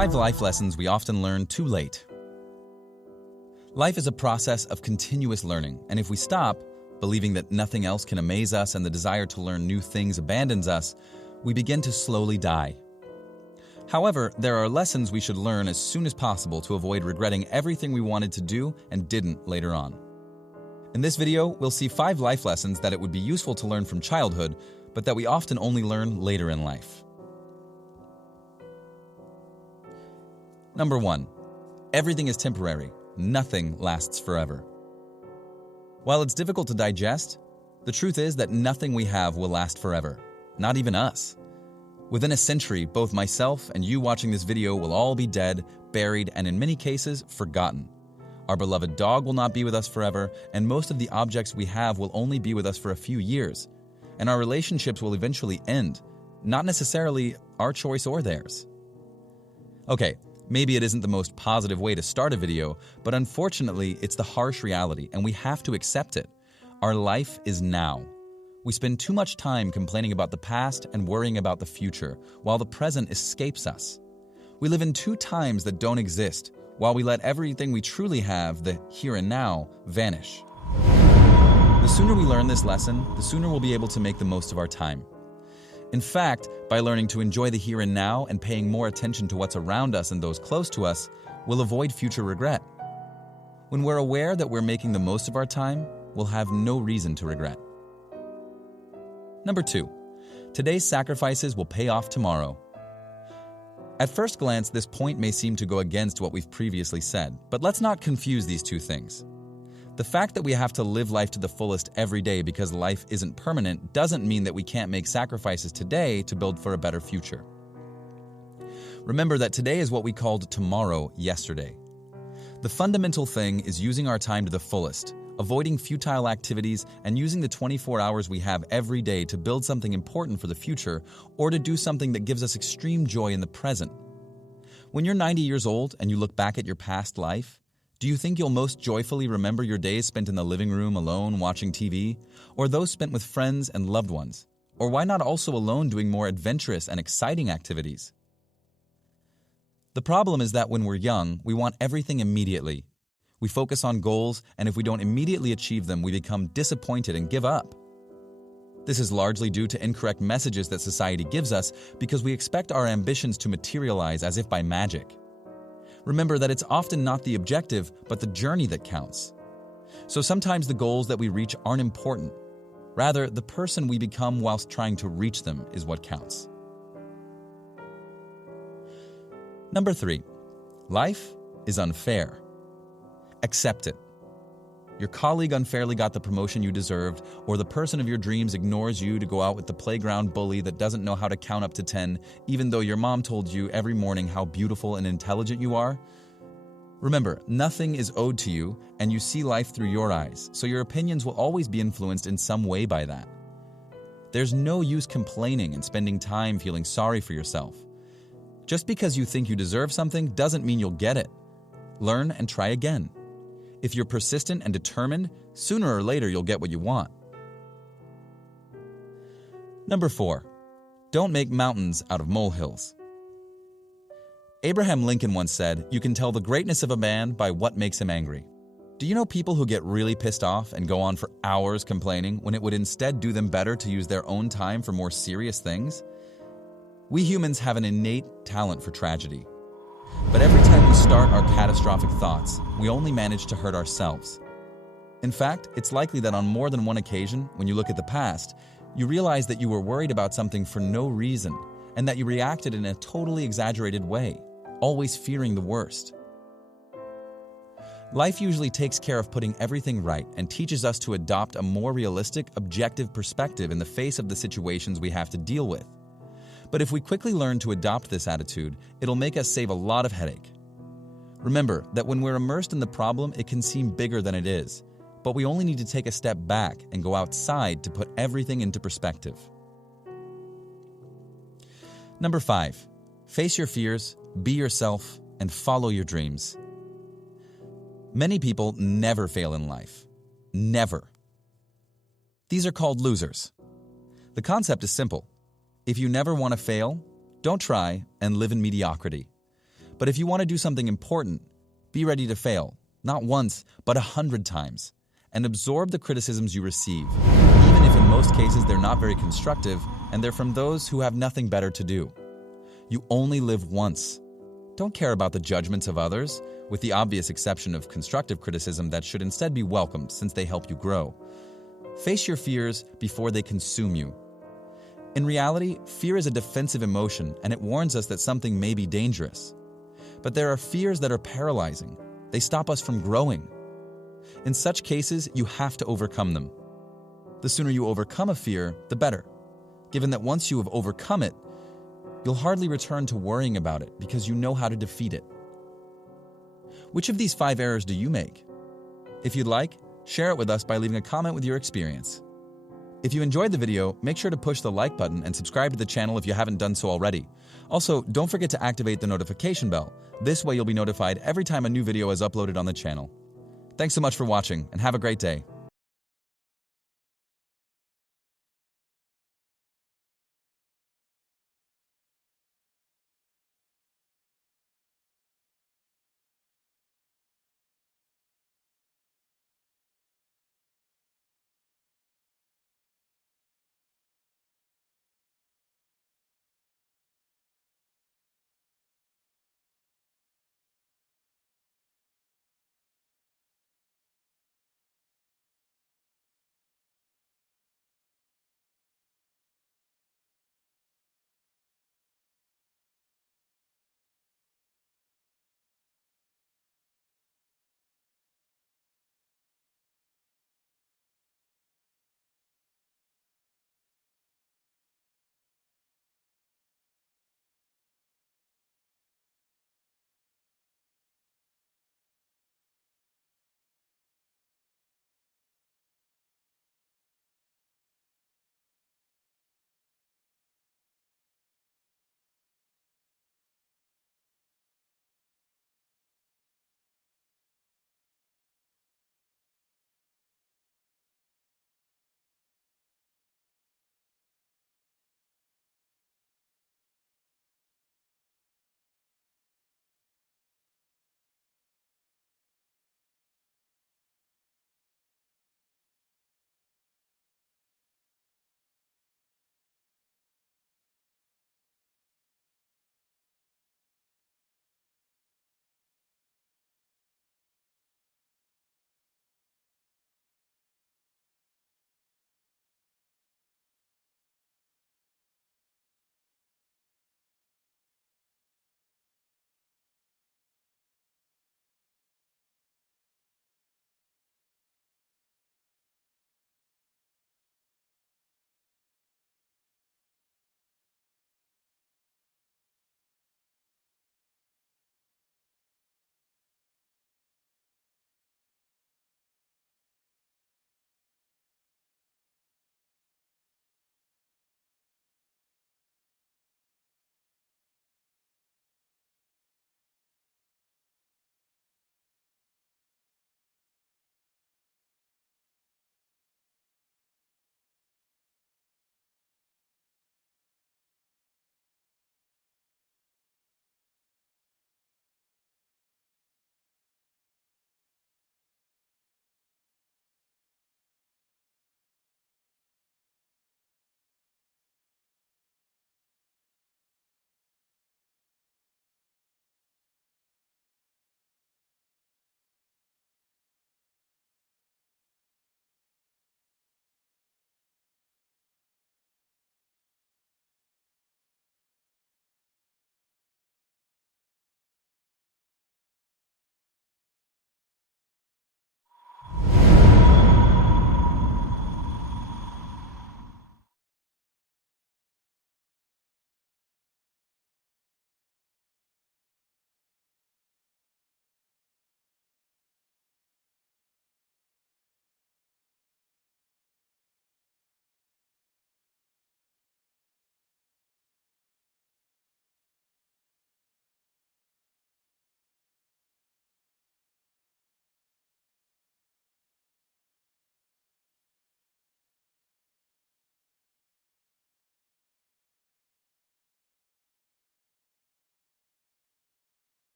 5 life lessons we often learn too late. Life is a process of continuous learning, and if we stop, believing that nothing else can amaze us and the desire to learn new things abandons us, we begin to slowly die. However, there are lessons we should learn as soon as possible to avoid regretting everything we wanted to do and didn't later on. In this video, we'll see 5 life lessons that it would be useful to learn from childhood, but that we often only learn later in life. Number 1. Everything is temporary. Nothing lasts forever. While it's difficult to digest, the truth is that nothing we have will last forever. Not even us. Within a century, both myself and you watching this video will all be dead, buried, and in many cases, forgotten. Our beloved dog will not be with us forever, and most of the objects we have will only be with us for a few years. And our relationships will eventually end, not necessarily our choice or theirs. Okay, maybe it isn't the most positive way to start a video, but unfortunately, it's the harsh reality, and we have to accept it. Our life is now. We spend too much time complaining about the past and worrying about the future, while the present escapes us. We live in 2 times that don't exist, while we let everything we truly have, the here and now, vanish. The sooner we learn this lesson, the sooner we'll be able to make the most of our time. In fact, by learning to enjoy the here and now and paying more attention to what's around us and those close to us, we'll avoid future regret. When we're aware that we're making the most of our time, we'll have no reason to regret. Number 2. Today's sacrifices will pay off tomorrow. At first glance, this point may seem to go against what we've previously said, but let's not confuse these 2 things. The fact that we have to live life to the fullest every day because life isn't permanent doesn't mean that we can't make sacrifices today to build for a better future. Remember that today is what we called tomorrow yesterday. The fundamental thing is using our time to the fullest, avoiding futile activities, and using the 24 hours we have every day to build something important for the future or to do something that gives us extreme joy in the present. When you're 90 years old and you look back at your past life, do you think you'll most joyfully remember your days spent in the living room alone watching TV, or those spent with friends and loved ones? Or why not also alone doing more adventurous and exciting activities? The problem is that when we're young, we want everything immediately. We focus on goals, and if we don't immediately achieve them, we become disappointed and give up. This is largely due to incorrect messages that society gives us because we expect our ambitions to materialize as if by magic. Remember that it's often not the objective, but the journey that counts. So sometimes the goals that we reach aren't important. Rather, the person we become whilst trying to reach them is what counts. Number 3. Life is unfair. Accept it. Your colleague unfairly got the promotion you deserved, or the person of your dreams ignores you to go out with the playground bully that doesn't know how to count up to 10, even though your mom told you every morning how beautiful and intelligent you are. Remember, nothing is owed to you, and you see life through your eyes, so your opinions will always be influenced in some way by that. There's no use complaining and spending time feeling sorry for yourself. Just because you think you deserve something doesn't mean you'll get it. Learn and try again. If you're persistent and determined, sooner or later you'll get what you want. Number 4. Don't make mountains out of molehills. Abraham Lincoln once said, "You can tell the greatness of a man by what makes him angry." Do you know people who get really pissed off and go on for hours complaining when it would instead do them better to use their own time for more serious things? We humans have an innate talent for tragedy. But every time we start our catastrophic thoughts, we only manage to hurt ourselves. In fact, it's likely that on more than one occasion, when you look at the past, you realize that you were worried about something for no reason, and that you reacted in a totally exaggerated way, always fearing the worst. Life usually takes care of putting everything right and teaches us to adopt a more realistic, objective perspective in the face of the situations we have to deal with. But if we quickly learn to adopt this attitude, it'll make us save a lot of headache. Remember that when we're immersed in the problem, it can seem bigger than it is, but we only need to take a step back and go outside to put everything into perspective. Number 5. Face your fears, be yourself, and follow your dreams. Many people never fail in life. Never. These are called losers. The concept is simple. If you never want to fail, don't try and live in mediocrity. But if you want to do something important, be ready to fail, not once, but 100 times, and absorb the criticisms you receive, even if in most cases they're not very constructive and they're from those who have nothing better to do. You only live once. Don't care about the judgments of others, with the obvious exception of constructive criticism that should instead be welcomed since they help you grow. Face your fears before they consume you. In reality, fear is a defensive emotion and it warns us that something may be dangerous. But there are fears that are paralyzing. They stop us from growing. In such cases, you have to overcome them. The sooner you overcome a fear, the better, given that once you have overcome it, you'll hardly return to worrying about it because you know how to defeat it. Which of these 5 errors do you make? If you'd like, share it with us by leaving a comment with your experience. If you enjoyed the video, make sure to push the like button and subscribe to the channel if you haven't done so already. Also, don't forget to activate the notification bell. This way you'll be notified every time a new video is uploaded on the channel. Thanks so much for watching and have a great day.